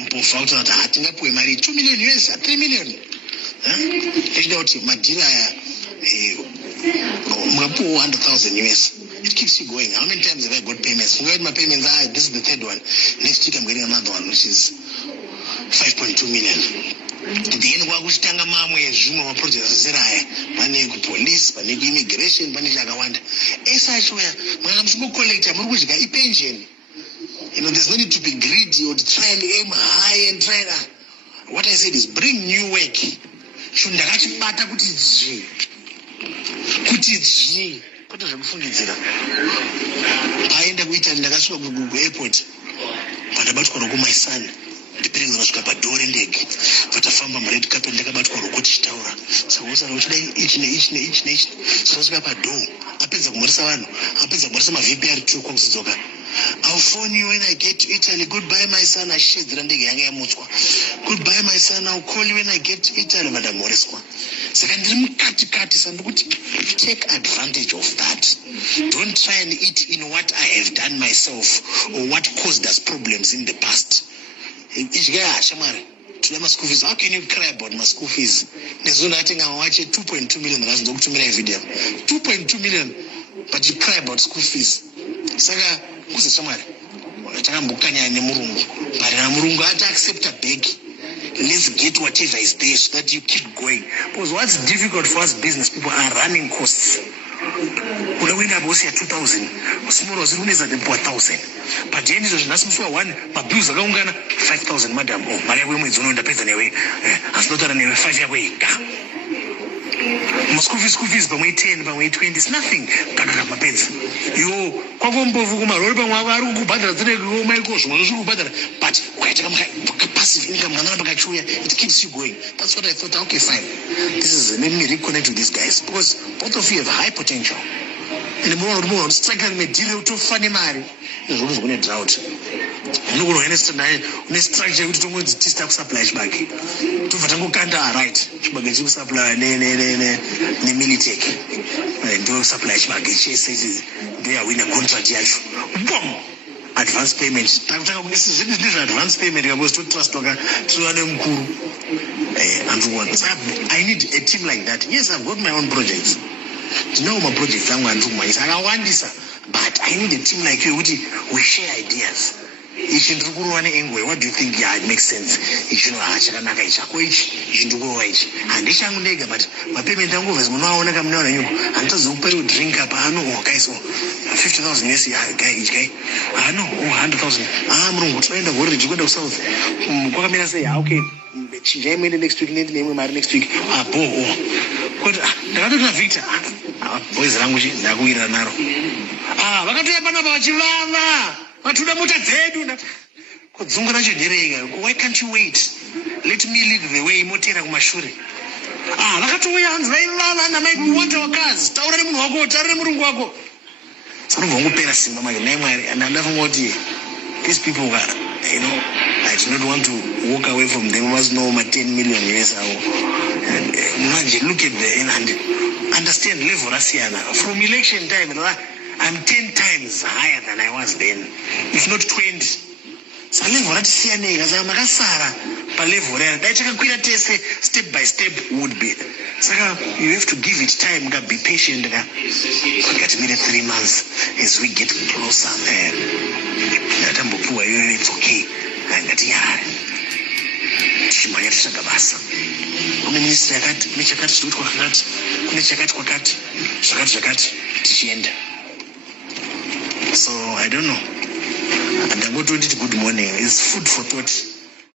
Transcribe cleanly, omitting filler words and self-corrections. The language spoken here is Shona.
mpofu akuti hatingapuwe mari 2 million US 3 million echida kuti madhiri aya mungapuwa 100,000 US. It keeps you going. How many times have I got payments? My payments are, this is the third one. Next week I'm getting another one, which is 5.2 million. Then wakuchitanga mamwe zvimwe maprojects zeraya pane kupolice pane immigration pane chakawanda esachoya mwana muchimucollector muri kudya ipension. There's no need to be greedy or to try and aim high and try. What I said is bring new work. Ndakachibata kuti dzvi kwete zvekufungidzira. Paenda kuItaly ndakasvika kuairport pandabatwa rokumaisana ndiperekedzwa kusvika padhoo rendege patafamba mured carpet ndakabatwa rokuti chitaura sakusara uchida ichi sasvika padhoo apedza kumhoresa vanhu apedza kumhoresa mavpr2 kwakusidzoka. I'll phone you when I get to Italy. Goodbye my son. Ashedzera ndege yanga yamutswa. Goodbye my son. I'll call you when I get to Italy. Madam Moreswa. Saka ndiri mukati sandukuti take advantage of that. Don't try and eat in what I have done myself or what caused us problems in the past. Today my school fees. How can you cry about my school fees? Nezona atenga wache 2.2 million razokutumira video. 2.2 million but you cry about school fees. Saka kuze shamari takambukanya nemurungu but murungu ati accept a beg. Let's get whatever is there so that you keep going, because what's difficult for us business people are running costs. Unawenda bosi ya 2000 usimoro ziruneza depo 1000 but then izo zinasimswa 1 mabills akaungana 5000 madam mari yako mwezi unoenda pesa newe asinotara newe 5 yako ika school fees pamwe 10 pamwe 20 is nothing kana mapenzi yo kwako mbovu kumarori pamwe ari kukubhadhara dzine maiko zvimwe zvokubhadhara but ukaita passive income kana pakachuya it keeps you going. That's what I thought. Okay, fine, this is let me reconnect with these guys because both of you have high potential and more struggling with deal to funny mari is always going to drought. No one understand une structure kuti tongodzi tista kusupply chibage tobva tangokanda right chibage chiri kusupply ne Militech ndo supply chibage chese ndo yawina contract yacho bom advance payment takutanga kunisi zvinhu ndizvo advance payment because to trust waka tiwane mukuru and what I need a team like that. Yes, I've got my own projects. You know my projects akawandisa but I need a team like you kuti we share ideas. Ichi ndikuruwa neengwe, what do you think? Yeah, it makes sense. Ichi chakanaka ichako ichi ndikuruwa ichi handichangu ndega but mapayment angu vezi munoaoneka munaona nyuko handitozokupa drink apa guys 50,000 yes guy each guy no 100,000 murungu tinoenda goriji kwenda kusouth kwakamira sei okay chinjai muende next week nendi neimwe mari next week kuti ndakatota Victor boys rangu ndakuwirira naro vakatoya panapa vachivava vatuda mota dzedu kudzunga nacho nhereka. Why can't you wait? Let me lead the way. Motera kumashure vakatouya hanzi vaivava namai we want our cars. Taura nemunhu wako taura nemurungu wako saka vangopera simba make nai mwari and andafunga kuti these people I do not want to walk away from them. Must know my 10 million US and imagine look at the and understand level rasiyana from election time I'm 10 times higher than I was then, if not 20. So level rati siyaneka saka makasara pa level raya dai takakwira tese step by step would be. Saka you have to give it time, be patient. Get me 3 months as we get closer. Natambopuwa it's okay. Ngati chimanya tichagabasa kune ministry yakati kune chakati chinoitwa kwakati kune chakati kwakati zvakati tichienda. So I don't know. And I'm going to good morning. It's food for thought.